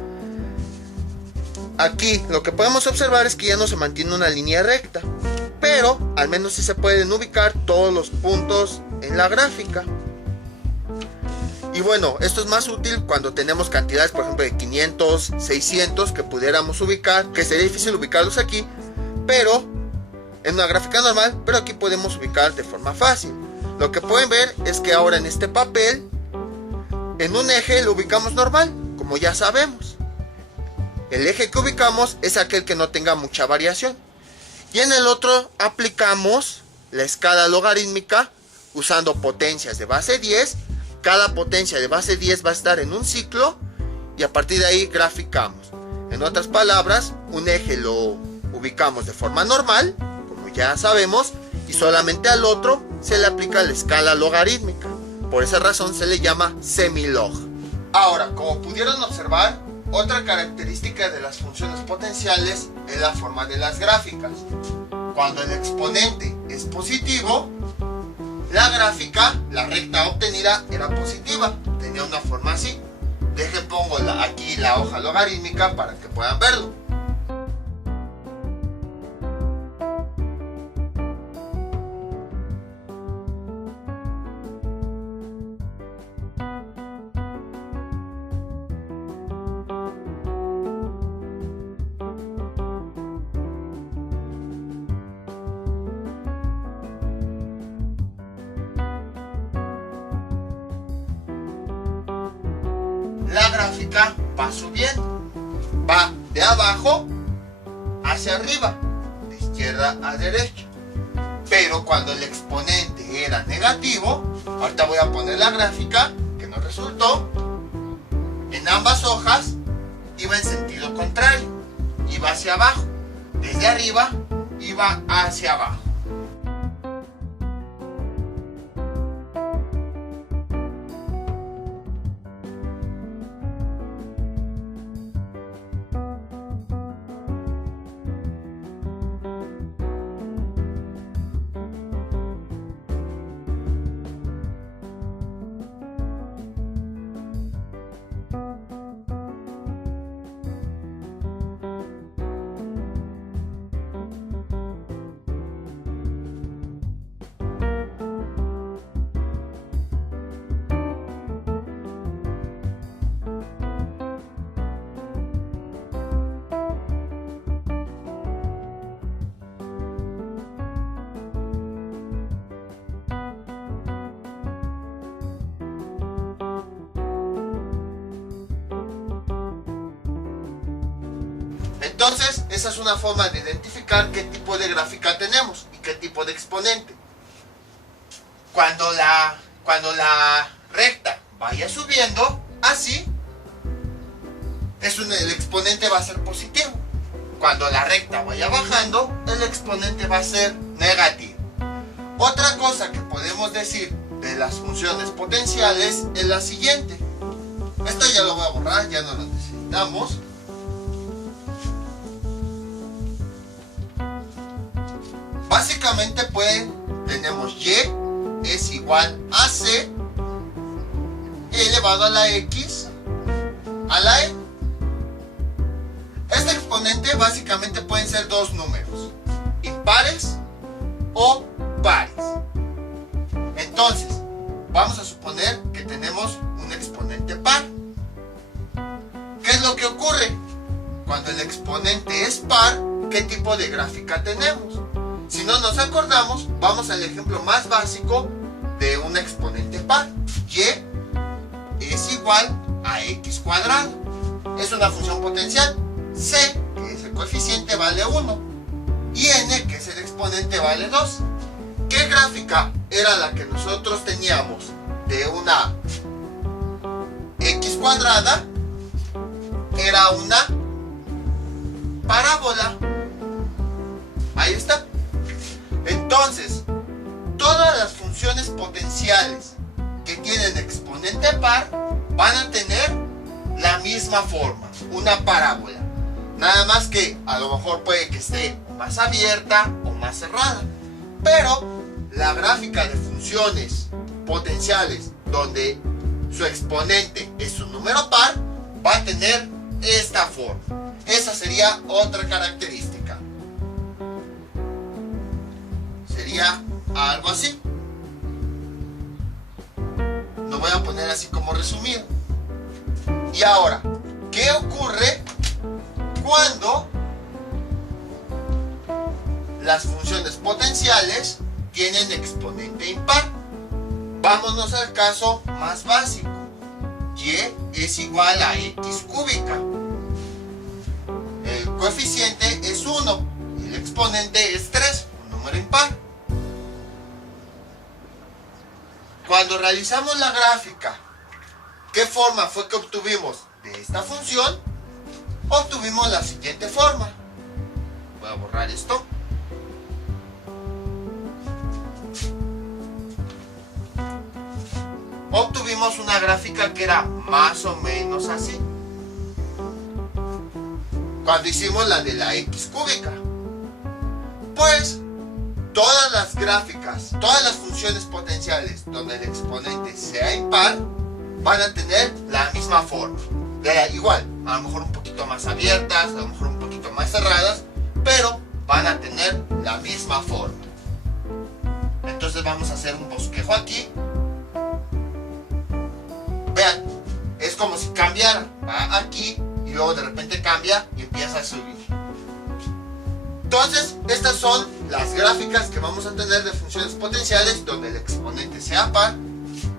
Aquí lo que podemos observar es que ya no se mantiene una línea recta, pero al menos sí se pueden ubicar todos los puntos en la gráfica. Y bueno, esto es más útil cuando tenemos cantidades, por ejemplo, de 500, 600 que pudiéramos ubicar, que sería difícil ubicarlos aquí, pero en una gráfica normal, pero aquí podemos ubicar de forma fácil. Lo que pueden ver es que ahora en este papel, en un eje lo ubicamos normal, como ya sabemos. El eje que ubicamos es aquel que no tenga mucha variación. Y en el otro aplicamos la escala logarítmica usando potencias de base 10. Cada potencia de base 10 va a estar en un ciclo y a partir de ahí graficamos. En otras palabras, un eje lo ubicamos de forma normal, como ya sabemos, y solamente al otro se le aplica la escala logarítmica. Por esa razón se le llama semilog. Ahora, como pudieron observar, otra característica de las funciones potenciales es la forma de las gráficas. Cuando el exponente es positivo, la gráfica, la recta obtenida, era positiva. Tenía una forma así. Pongo aquí la hoja logarítmica para que puedan verlo. La gráfica va subiendo, va de abajo hacia arriba, de izquierda a derecha. Pero cuando el exponente era negativo, ahorita voy a poner la gráfica que nos resultó, en ambas hojas iba en sentido contrario, iba hacia abajo, desde arriba iba hacia abajo. Entonces, esa es una forma de identificar qué tipo de gráfica tenemos y qué tipo de exponente. Cuando la recta vaya subiendo, así, el exponente va a ser positivo. Cuando la recta vaya bajando, el exponente va a ser negativo. Otra cosa que podemos decir de las funciones potenciales es la siguiente. Esto ya lo voy a borrar, ya no lo necesitamos. Básicamente tenemos y es igual a c elevado a la x a la e. Este exponente básicamente pueden ser dos números, impares o pares. Entonces, vamos a suponer que tenemos un exponente par. ¿Qué es lo que ocurre? Cuando el exponente es par, ¿qué tipo de gráfica tenemos? Si no nos acordamos, vamos al ejemplo más básico de un exponente par. Y es igual a x cuadrado. Es una función potencial. C, que es el coeficiente, vale 1. Y n, que es el exponente, vale 2. ¿Qué gráfica era la que nosotros teníamos de una x cuadrada? Era una parábola. Ahí está. Entonces, todas las funciones potenciales que tienen exponente par van a tener la misma forma, una parábola. Nada más que a lo mejor puede que esté más abierta o más cerrada. Pero la gráfica de funciones potenciales donde su exponente es un número par va a tener esta forma. Esa sería otra característica. Sería algo así. Lo voy a poner poner así como resumido. Y ahora, ¿qué ocurre cuando las funciones potenciales tienen exponente impar? Vámonos al caso más básico. Y es igual a x cúbica. El coeficiente es 1 y el exponente es 3, un número impar. Cuando realizamos la gráfica, ¿qué forma fue que obtuvimos de esta función? Obtuvimos la siguiente forma. Voy a borrar esto. Obtuvimos una gráfica que era más o menos así. Cuando hicimos la de la x cúbica, pues todas las gráficas, todas las funciones potenciales donde el exponente sea impar van a tener la misma forma. Igual, a lo mejor un poquito más abiertas, a lo mejor un poquito más cerradas, pero van a tener la misma forma. Entonces vamos a hacer un bosquejo aquí. Vean, es como si cambiara, va aquí y luego de repente cambia y empieza a subir. Entonces, estas son las gráficas que vamos a tener de funciones potenciales donde el exponente sea par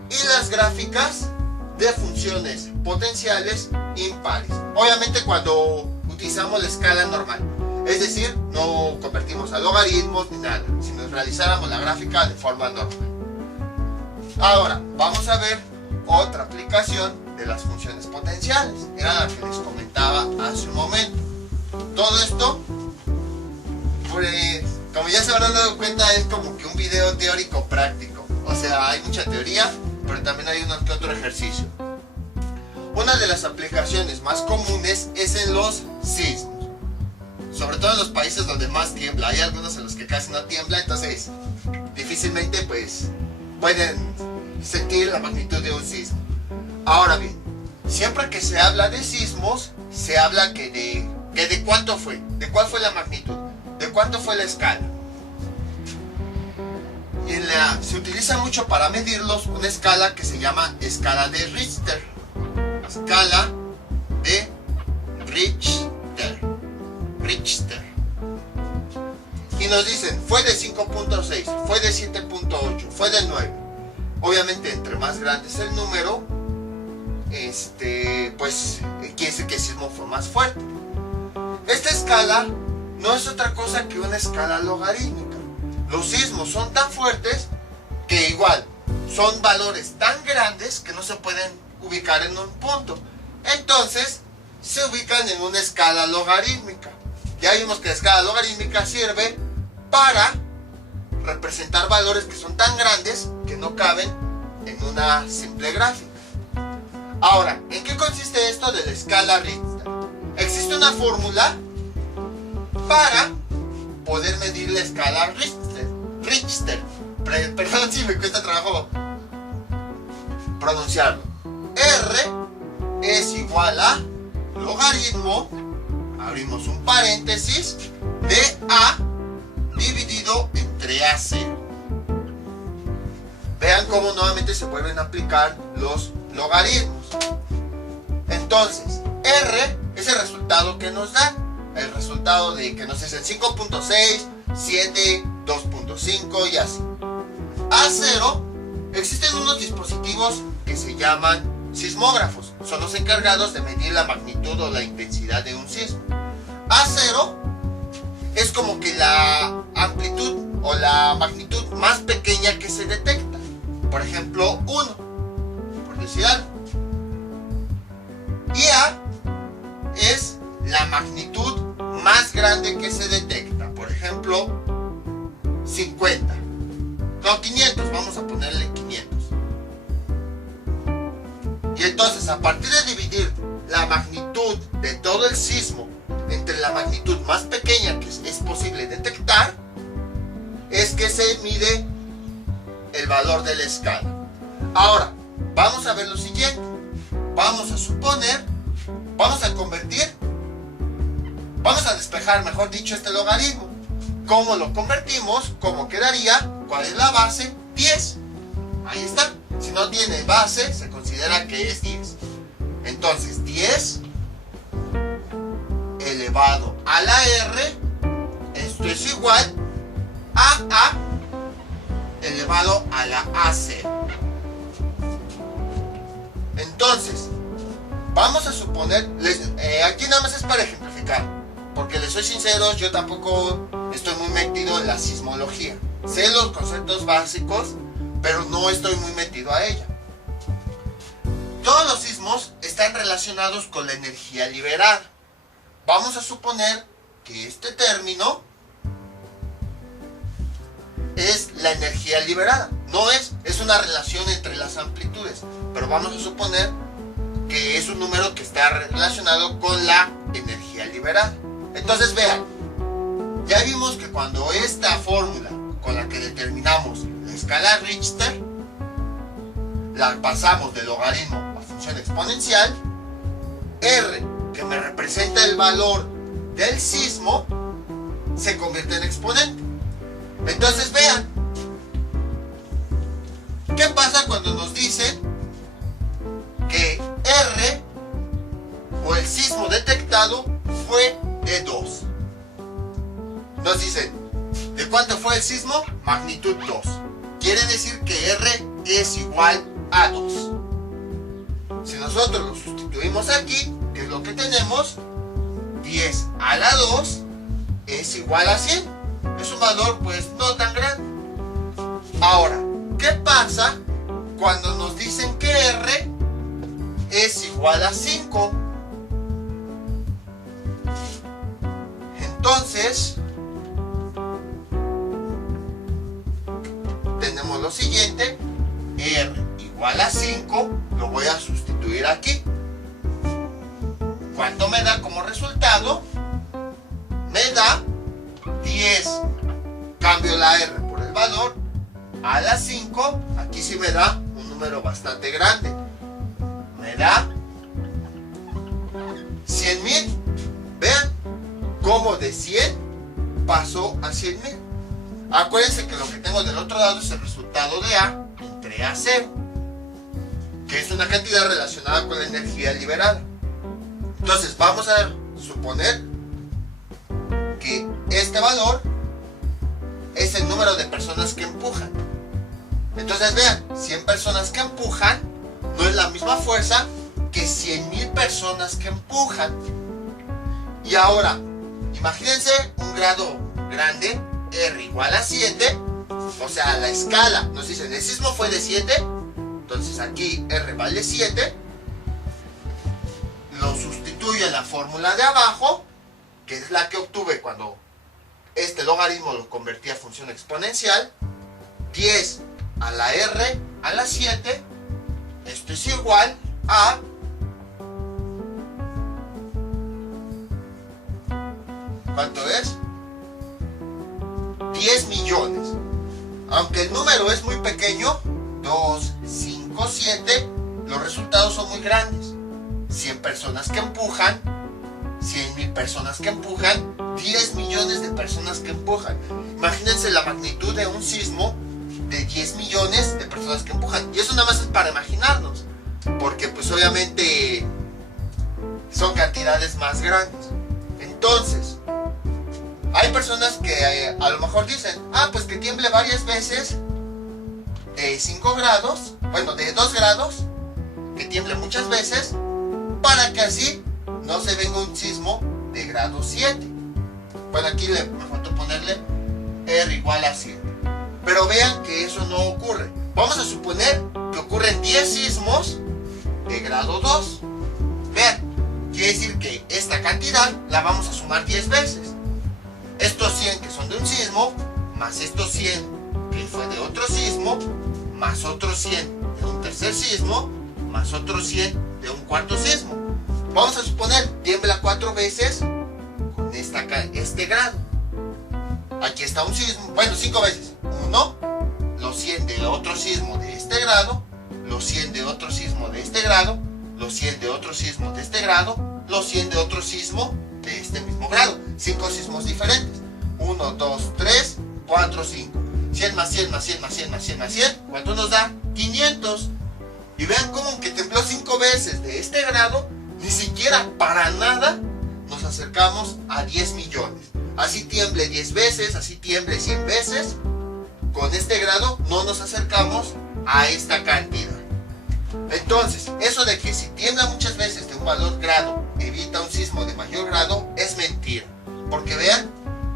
y las gráficas de funciones potenciales impares. Obviamente cuando utilizamos la escala normal, es decir, no convertimos a logaritmos ni nada, sino realizáramos la gráfica de forma normal. Ahora, vamos a ver otra aplicación de las funciones potenciales. Era la que les comentaba hace un momento. Todo esto, pues, como ya se habrán dado cuenta, es como que un video teórico práctico. O sea, hay mucha teoría, pero también hay uno que otro ejercicio. Una de las aplicaciones más comunes es en los sismos. Sobre todo en los países donde más tiembla. Hay algunos en los que casi no tiembla, entonces difícilmente pues pueden sentir la magnitud de un sismo. Ahora bien, siempre que se habla de sismos, se habla que de cuánto fue, de cuál fue la magnitud, de cuánto fue la escala. Y se utiliza mucho para medirlos una escala que se llama escala de Richter. Escala de Richter. Y nos dicen, fue de 5.6, fue de 7.8, fue de 9. Obviamente, entre más grande es el número, pues quiere decir que el sismo fue más fuerte. Esta escala no es otra cosa que una escala logarítmica. Los sismos son tan fuertes que igual son valores tan grandes que no se pueden ubicar en un punto. Entonces se ubican en una escala logarítmica. Ya vimos que la escala logarítmica sirve para representar valores que son tan grandes que no caben en una simple gráfica. Ahora, ¿en qué consiste esto de la escala Richter? Existe una fórmula para poder medir la escala Richter. Perdón si me cuesta trabajo pronunciarlo. R es igual a logaritmo, abrimos un paréntesis, de A dividido entre AC. Vean cómo nuevamente se vuelven a aplicar los logaritmos. Entonces, R es el resultado que nos da. El resultado de que nos es el 5.6, 7, 2.5 y así. A0, existen unos dispositivos que se llaman sismógrafos. Son los encargados de medir la magnitud o la intensidad de un sismo. A0 es como que la amplitud o la magnitud más pequeña que se detecta. Por ejemplo, 1, por decir algo. Y A es la magnitud más grande que se detecta. Por ejemplo, 50. No, 500. Vamos a ponerle 500. Y entonces, a partir de dividir la magnitud de todo el sismo entre la magnitud más pequeña que es posible detectar, es que se mide el valor de la escala. Ahora, vamos a ver lo siguiente. Vamos a suponer, vamos a convertir, vamos a despejar, mejor dicho, este logaritmo. ¿Cómo lo convertimos? ¿Cómo quedaría? ¿Cuál es la base? 10. Ahí está. Si no tiene base, se considera considera que es 10. Entonces 10 elevado a la R, esto es igual a A elevado a la AC. Entonces, vamos a suponer, aquí nada más es para ejemplificar, porque les soy sincero, yo tampoco estoy muy metido en la sismología. Sé los conceptos básicos, pero no estoy muy metido a ella. Todos los sismos están relacionados con la energía liberada. Vamos a suponer que este término es la energía liberada. No es una relación entre las amplitudes, pero vamos a suponer que es un número que está relacionado con la energía liberada. Entonces vean, ya vimos que cuando esta fórmula con la que determinamos la escala Richter la pasamos de logaritmo a función exponencial, R, que me representa el valor del sismo, se convierte en exponente. Entonces vean, ¿qué pasa cuando nos dicen que R o el sismo detectado fue de 2? Nos dicen, ¿de cuánto fue el sismo? Magnitud 2. Quiere decir que R es igual a 2. Si nosotros lo sustituimos aquí, ¿qué es lo que tenemos? 10 a la 2 es igual a 100. Es un valor pues no tan grande. Ahora, ¿qué pasa cuando nos dicen que R es igual a 5? Entonces, tenemos lo siguiente. R igual a 5, lo voy a sustituir aquí. ¿Cuánto me da como resultado? Me da 10. Cambio la R por el valor a la 5. Aquí sí me da un número bastante grande. Me da 100,000. Vean cómo de 100 pasó a 100,000. Acuérdense que lo que tengo del otro lado es el resultado de A entre A0, que es una cantidad relacionada con la energía liberada. Entonces vamos a suponer que este valor es el número de personas que empujan. Entonces vean, 100 personas que empujan no es la misma fuerza que 100,000 personas que empujan. Y ahora, imagínense un grado grande, R igual a 7, o sea, la escala, nos dicen, el sismo fue de 7, entonces aquí R vale 7, lo sustituyo en la fórmula de abajo, que es la que obtuve cuando este logaritmo lo convertí a función exponencial. 10 a la R a la 7, esto es igual a ¿cuánto es? 10 millones. Aunque el número es muy pequeño, 2, 5, 7, los resultados son muy grandes. 100 personas que empujan, 100,000 personas que empujan, 10 millones de personas que empujan. Imagínense la magnitud de un sismo de 10 millones de personas que empujan. Y eso nada más es para imaginarnos, porque pues obviamente son cantidades más grandes. Entonces, hay personas que a lo mejor dicen, pues que tiemble varias veces de 5 grados, bueno, de 2 grados, que tiemble muchas veces, para que así no se venga un sismo de grado 7. Bueno, aquí me faltó ponerle R igual a 7. Pero vean que eso no ocurre. Vamos a suponer que ocurren 10 sismos de grado 2. Vean, quiere decir que esta cantidad la vamos a sumar 10 veces. Estos 100 que son de un sismo, más estos 100 que fue de otro sismo, más otros 100 de un tercer sismo, más otros 100 de un cuarto sismo. Vamos a suponer, tiembla 4 veces con este grado. Aquí está un sismo, bueno, 5 veces. 1, los 100 de otro sismo de este grado, los 100 de otro sismo de este grado, los 100 de otro sismo de este grado, los 100 de otro sismo de este mismo grado. 5 sismos diferentes. 1, 2, 3, 4, 5. 100 más 100 más 100 más 100 más 100 más 100. ¿Cuánto nos da? 500. Y vean cómo aunque tembló 5 veces de este grado, ni siquiera para nada nos acercamos a 10 millones. Así tiemble 10 veces, así tiemble 100 veces, con este grado no nos acercamos a esta cantidad. Entonces, eso de que si tiembla muchas veces de un valor grado evita un sismo de mayor grado es mentira. Porque vean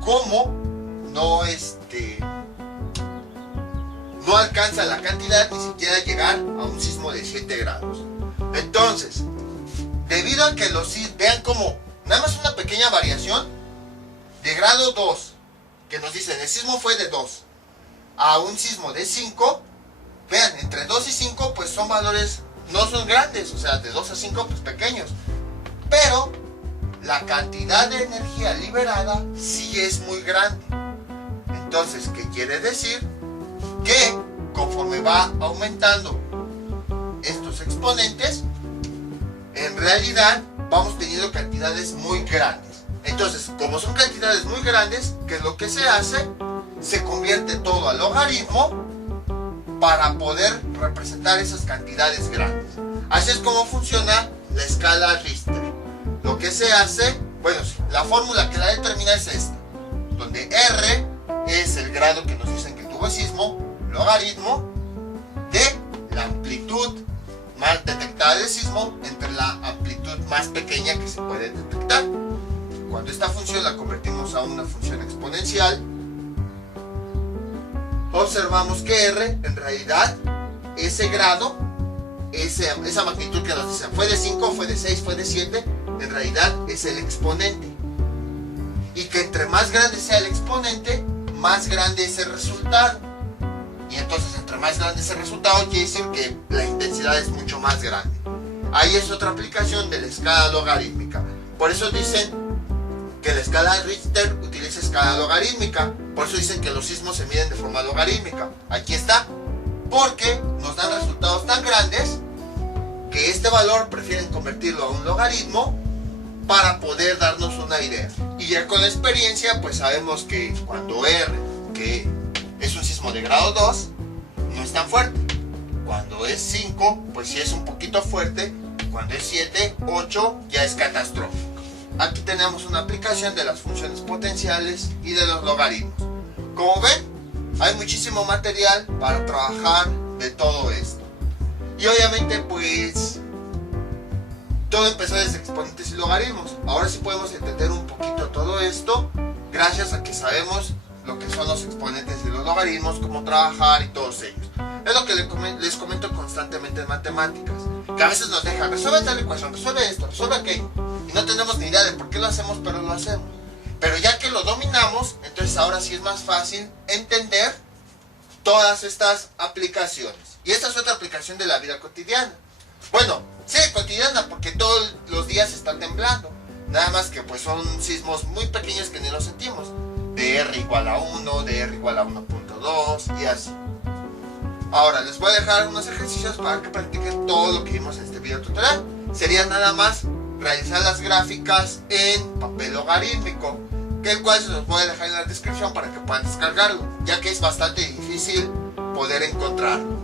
cómo no alcanza la cantidad ni siquiera llegar a un sismo de 7 grados. Entonces, debido a que los sismos, vean como nada más una pequeña variación de grado 2, que nos dicen el sismo fue de 2 a un sismo de 5, vean, entre 2 y 5 pues son valores, no son grandes, o sea, de 2 a 5 pues pequeños, pero la cantidad de energía liberada sí es muy grande. Entonces, ¿qué quiere decir? Que conforme va aumentando estos exponentes, en realidad vamos teniendo cantidades muy grandes. Entonces, como son cantidades muy grandes, ¿qué es lo que se hace? Se convierte todo a logaritmo para poder representar esas cantidades grandes. Así es como funciona la escala Richter. Lo que se hace, bueno, la fórmula que la determina es esta, donde R es el grado que nos dicen que tuvo el sismo, logaritmo de la amplitud más detectada del sismo entre la amplitud más pequeña que se puede detectar. Cuando esta función la convertimos a una función exponencial, observamos que R, en realidad, ese grado, esa magnitud que nos dicen, fue de 5, fue de 6, fue de 7, en realidad es el exponente. Y que entre más grande sea el exponente, más grande es el resultado. Y entonces, entre más grande es el resultado, quiere decir que la intensidad es mucho más grande. Ahí es otra aplicación de la escala logarítmica. Por eso dicen que la escala Richter utiliza escala logarítmica. Por eso dicen que los sismos se miden de forma logarítmica. Aquí está. Porque nos dan resultados tan grandes que este valor prefieren convertirlo a un logaritmo para poder darnos una idea. Y ya con la experiencia, pues sabemos que cuando R, que es un sismo de grado 2, no es tan fuerte. Cuando es 5, pues sí es un poquito fuerte. Cuando es 7, 8, ya es catastrófico. Aquí tenemos una aplicación de las funciones potenciales y de los logaritmos. Como ven, hay muchísimo material para trabajar de todo esto. Y obviamente pues todo empezó desde exponentes y logaritmos. Ahora sí podemos entender un poquito todo esto gracias a que sabemos lo que son los exponentes y los logaritmos, cómo trabajar y todos ellos. Es lo que les comento constantemente en matemáticas, que a veces nos dejan, resuelve tal ecuación, resuelve esto, resuelve aquello, y no tenemos ni idea de por qué lo hacemos, pero lo hacemos. Pero ya que lo dominamos, entonces ahora sí es más fácil entender todas estas aplicaciones. Y esta es otra aplicación de la vida cotidiana. Bueno, sí, cotidiana, porque todos los días está temblando. Nada más que pues son sismos muy pequeños que ni los sentimos. De R igual a 1, de R igual a 1.2 y así. Ahora les voy a dejar unos ejercicios para que practiquen todo lo que vimos en este video tutorial. Sería nada más realizar las gráficas en papel logarítmico, que el cual se los voy a dejar en la descripción para que puedan descargarlo, ya que es bastante difícil poder encontrarlo.